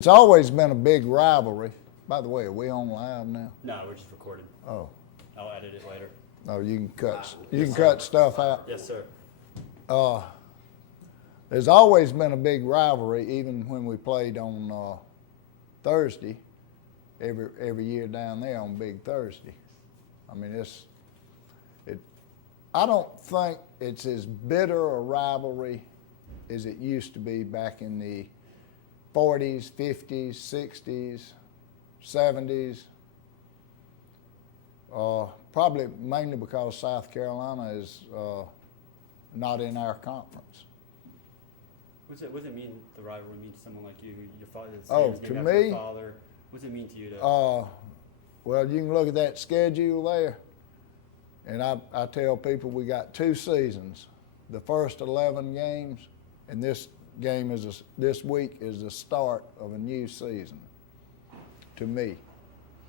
It's always been a big rivalry. By the way, are we on live now? No, we're just recording. Oh, I'll edit it later. no, you can cut stuff out. Yes, sir. There's always been a big rivalry, even when we played on Thursday, every year down there on Big Thursday. I mean, I don't think it's as bitter a rivalry as it used to be back in the 40s, 50s, 60s, 70s. Probably mainly because South Carolina is not in our conference. What does it mean, the rivalry mean to someone like you? Your father, To me, your father. What does it mean to you? Well, you can look at that schedule there, and I tell people we got 2 seasons. The first 11 games, and this week is the start of a new season to me,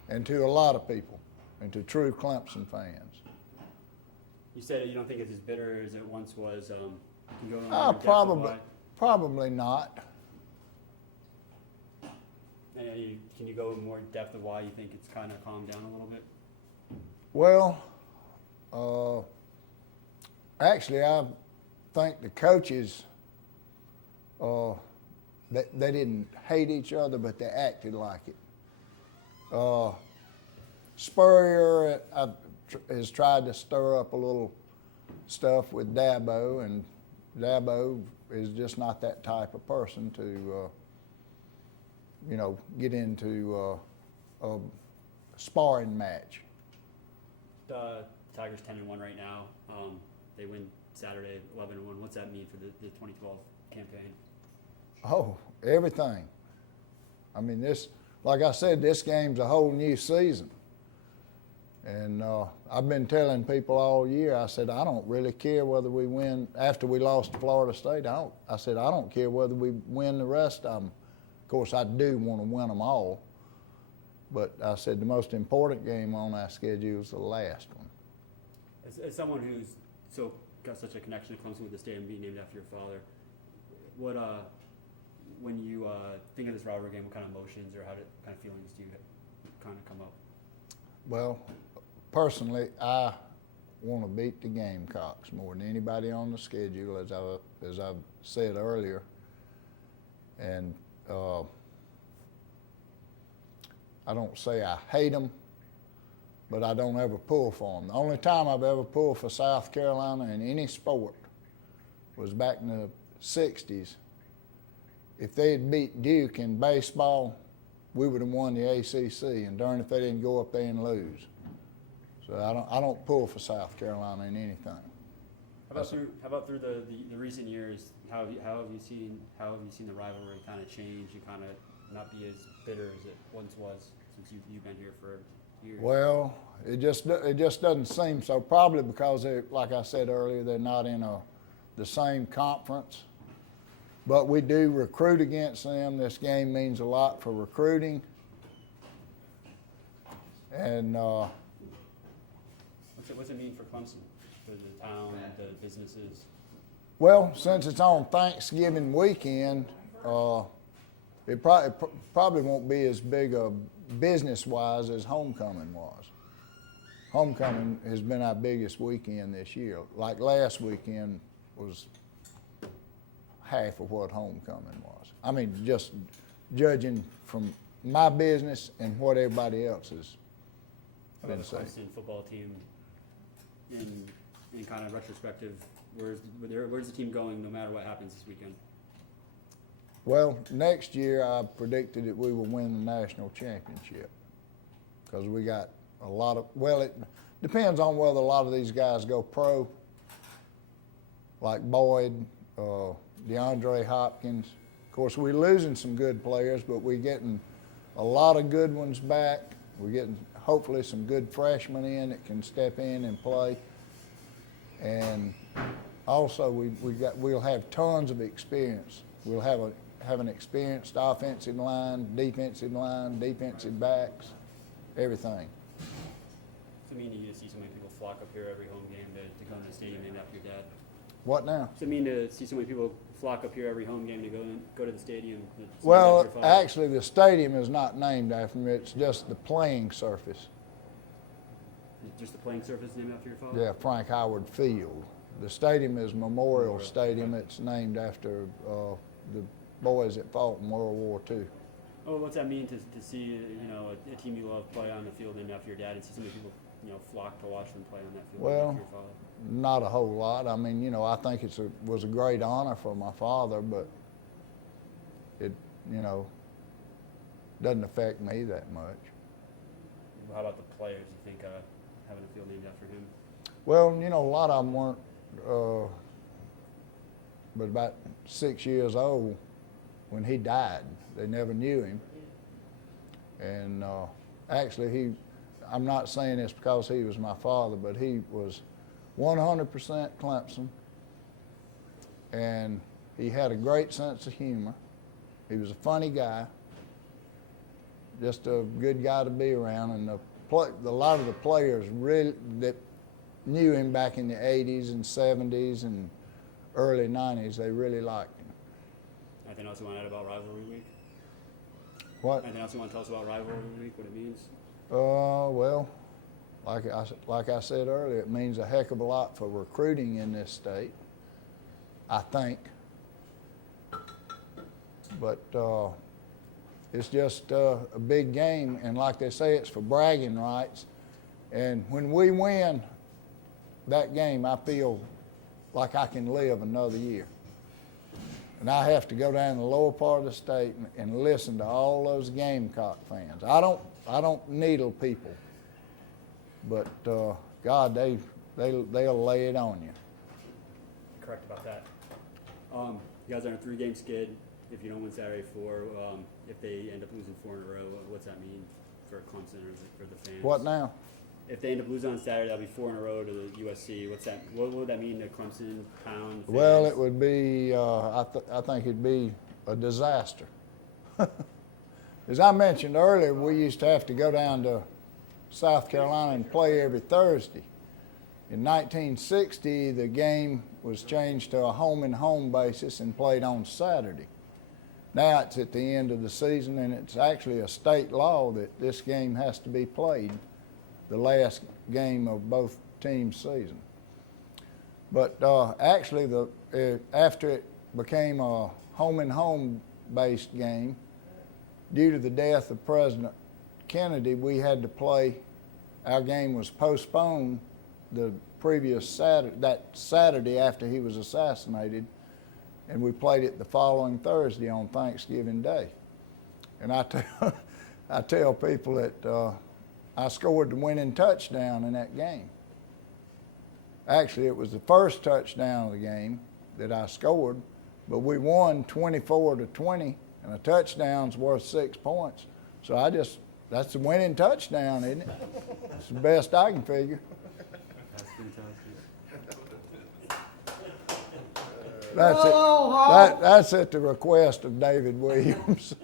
and to a lot of people, and to true Clemson fans. You said you don't think it's as bitter as it once was. Can you go into more depth of why? Probably not. And can you go in more depth of why you think it's kind of calmed down a little bit? Well, actually, I think the coaches, they didn't hate each other, but they acted like it. Spurrier has tried to stir up a little stuff with Dabo, and Dabo is just not that type of person to, get into a sparring match. The Tigers 10-1 right now. They win Saturday 11-1. What's that mean for the 2012 campaign? Oh, everything. I mean, like I said, this game's a whole new season. And I've been telling people all year, I said, I don't really care whether we win. After we lost to Florida State, I said, I don't care whether we win the rest of them. Of course, I do want to win them all. But I said the most important game on our schedule is the last one. As someone who's got such a connection to Clemson with the stadium being named after your father, what when you think of this rivalry game, what kind of emotions or kind of feelings do you kind of come up? Well, personally, I want to beat the Gamecocks more than anybody on the schedule, as I've said earlier. And I don't say I hate them, but I don't ever pull for them. The only time I've ever pulled for South Carolina in any sport was back in the 60s. If they had beat Duke in baseball, we would have won the ACC, and darn if they didn't go up there and lose. So I don't pull for South Carolina in anything. How about through the recent years? How have you seen the rivalry kind of change and kind of not be as bitter as it once was since you've been here for years? Well, it just doesn't seem so. Probably because like I said earlier, they're not in the same conference. But we do recruit against them. This game means a lot for recruiting. And what's it mean for Clemson, for the town, the businesses? Well, since it's on Thanksgiving weekend, it probably won't be as big a business-wise as homecoming was. Homecoming has been our biggest weekend this year. Like last weekend was half of what homecoming was. I mean, just judging from my business and what everybody else has been saying. The Clemson football team, in kind of retrospective, where's the team going no matter what happens this weekend? Well, next year I predicted that we will win the national championship because we got a lot of, well, it depends on whether a lot of these guys go pro, like Boyd, DeAndre Hopkins. Of course, we're losing some good players, but we're getting a lot of good ones back. We're getting hopefully some good freshmen in that can step in and play. And also, we'll have tons of experience. We'll have an experienced offensive line, defensive backs, everything. So, I mean, you see so many people flock up here every home game to go into the stadium named after your dad. What now? Does it mean to see so many people flock up here every home game to go to the stadium? It's named Well, after your father? actually, the stadium is not named after me. It's just the playing surface. Just the playing surface named after your father? Yeah, Frank Howard Field. The stadium is Memorial Stadium. It's named after the boys that fought in World War II. Oh, what's that mean to see a team you love play on the field named after your dad, and see so many people flock to watch them play on that field named Well, after your father? not a whole lot. I mean, I think was a great honor for my father, but it, doesn't affect me that much. How about the players? You think having a field named after him? Well, a lot of them weren't, but about 6 years old when he died. They never knew him. And actually, I'm not saying this because he was my father, but he was 100% Clemson. And he had a great sense of humor. He was a funny guy, just a good guy to be around. And a lot of the players really that knew him back in the 80s and 70s and early 90s, they really liked him. Anything else you want to add about Rivalry Week? What? Anything else you want to tell us about Rivalry Week, what it means? Well, like I said earlier, it means a heck of a lot for recruiting in this state, I think. But it's just a big game, and like they say, it's for bragging rights. And when we win that game, I feel like I can live another year. And I have to go down the lower part of the state and listen to all those Gamecock fans. I don't needle people, but God, they'll lay it on you. Correct about that. You guys are on a 3-game skid. If you don't win Saturday 4, if they end up losing 4 in a row, what's that mean for Clemson or for the fans? What now? If they end up losing on Saturday, that'll be 4 in a row to the USC. What would that mean to Clemson, Pound, fans? Well, it would be, I think it'd be a disaster. As I mentioned earlier, we used to have to go down to South Carolina and play every Thursday. In 1960, the game was changed to a home-and-home basis and played on Saturday. Now it's at the end of the season, and it's actually a state law that this game has to be played the last game of both teams' season. But actually, after it became a home-and-home based game, due to the death of President Kennedy, we had to play. Our game was postponed the previous Saturday after he was assassinated, and we played it the following Thursday on Thanksgiving Day. And I tell people that I scored the winning touchdown in that game. Actually, it was the first touchdown of the game that I scored, but we won 24-20, and a touchdown's worth 6 points. So that's the winning touchdown, isn't it? It's the best I can figure. That's fantastic. That's it. That's at the request of David Williams.